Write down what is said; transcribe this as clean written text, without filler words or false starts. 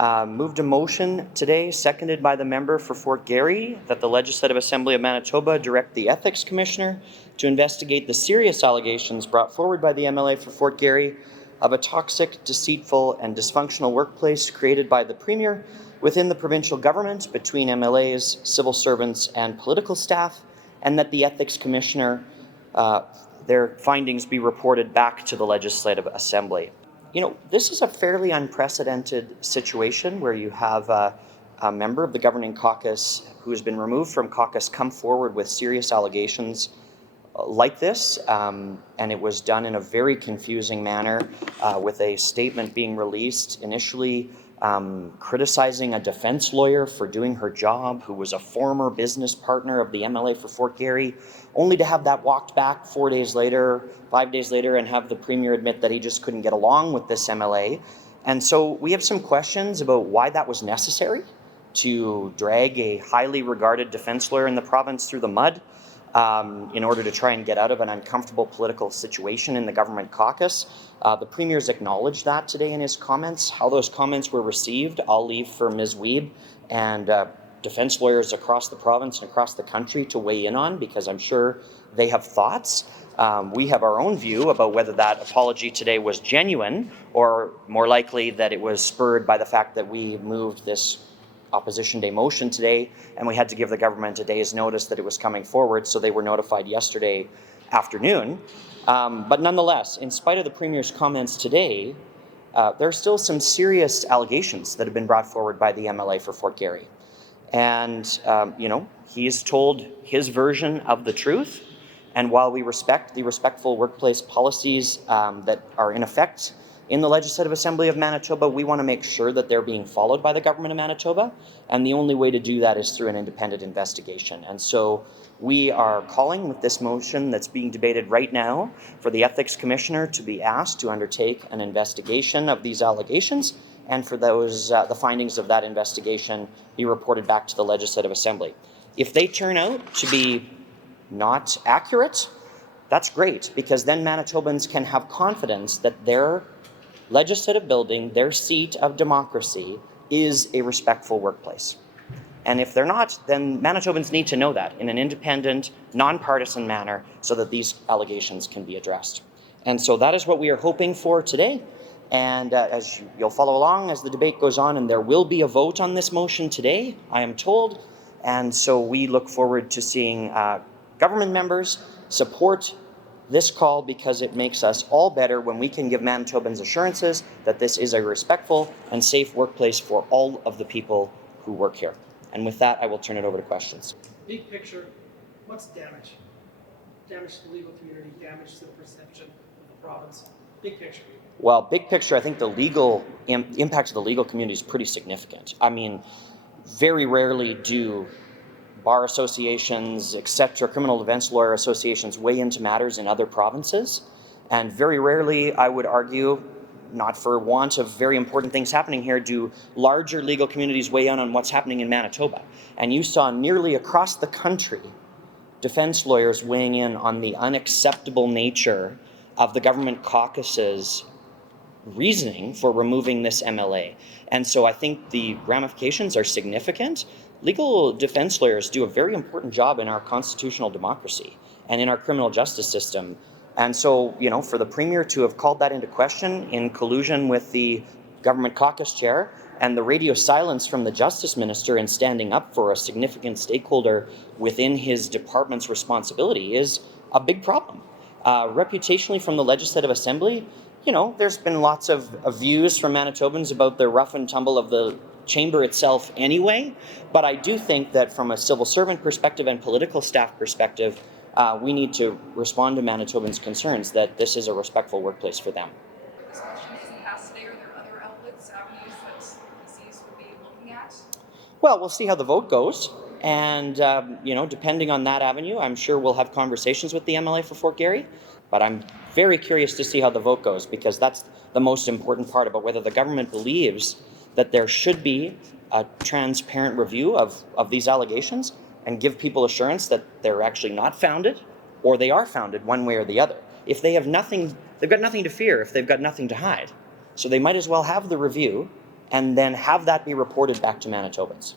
Moved a motion today, seconded by the member for Fort Garry, that the Legislative Assembly of Manitoba direct the Ethics Commissioner to investigate the serious allegations brought forward by the MLA for Fort Garry of a toxic, deceitful, and dysfunctional workplace created by the Premier within the provincial government between MLAs, civil servants, and political staff, and that the Ethics Commissioner, their findings be reported back to the Legislative Assembly. You know, this is a fairly unprecedented situation where you have a member of the governing caucus who has been removed from caucus come forward with serious allegations like this, and it was done in a very confusing manner with a statement being released initially criticizing a defense lawyer for doing her job who was a former business partner of the MLA for Fort Garry, only to have that walked back 5 days later, and have the Premier admit that he just couldn't get along with this MLA. And so we have some questions about why that was necessary to drag a highly regarded defense lawyer in the province through the mud in order to try and get out of an uncomfortable political situation in the government caucus. The Premier's acknowledged that today in his comments. How those comments were received, I'll leave for Ms. Wiebe and defense lawyers across the province and across the country to weigh in on, because I'm sure they have thoughts. We have our own view about whether that apology today was genuine, or more likely that it was spurred by the fact that we moved this Opposition Day motion today, and we had to give the government a day's notice that it was coming forward, so they were notified yesterday afternoon. But nonetheless, in spite of the Premier's comments today, there are still some serious allegations that have been brought forward by the MLA for Fort Garry. And, he's told his version of the truth, and while we respect the respectful workplace policies that are in effect in the Legislative Assembly of Manitoba, we want to make sure that they're being followed by the Government of Manitoba, and the only way to do that is through an independent investigation. And so we are calling with this motion that's being debated right now for the Ethics Commissioner to be asked to undertake an investigation of these allegations, and for those the findings of that investigation be reported back to the Legislative Assembly. If they turn out to be not accurate, that's great, because then Manitobans can have confidence that their legislative building, their seat of democracy, is a respectful workplace. And if they're not, then Manitobans need to know that in an independent, nonpartisan manner so that these allegations can be addressed. And so that is what we are hoping for today. And as you'll follow along as the debate goes on, and there will be a vote on this motion today, I am told. And so we look forward to seeing government members support this call, because it makes us all better when we can give Manitobans assurances that this is a respectful and safe workplace for all of the people who work here. And with that, I will turn it over to questions. Big picture, what's damage? Damage to the legal community, damage to the perception of the province. Big picture. Well, big picture, I think the legal impact of the legal community is pretty significant. I mean, very rarely do bar associations, etc., criminal defense lawyer associations weigh into matters in other provinces. And very rarely, I would argue, not for want of very important things happening here, do larger legal communities weigh in on what's happening in Manitoba. And you saw nearly across the country defense lawyers weighing in on the unacceptable nature of the government caucus's reasoning for removing this MLA. And so I think the ramifications are significant. Legal defense lawyers do a very important job in our constitutional democracy and in our criminal justice system. And so, for the Premier to have called that into question in collusion with the government caucus chair, and the radio silence from the Justice Minister in standing up for a significant stakeholder within his department's responsibility, is a big problem. Reputationally, from the Legislative Assembly, there's been lots of views from Manitobans about the rough and tumble of the chamber itself anyway, but I do think that from a civil servant perspective and political staff perspective, we need to respond to Manitobans' concerns that this is a respectful workplace for them. This question isn't passed today. Are there other outlets, avenues that MCs would be looking at? Well, we'll see how the vote goes, and depending on that avenue, I'm sure we'll have conversations with the MLA for Fort Garry, but I'm very curious to see how the vote goes, because that's the most important part about whether the government believes that there should be a transparent review of these allegations and give people assurance that they're actually not founded, or they are founded one way or the other. If they have nothing, they've got nothing to fear if they've got nothing to hide. So they might as well have the review and then have that be reported back to Manitobans.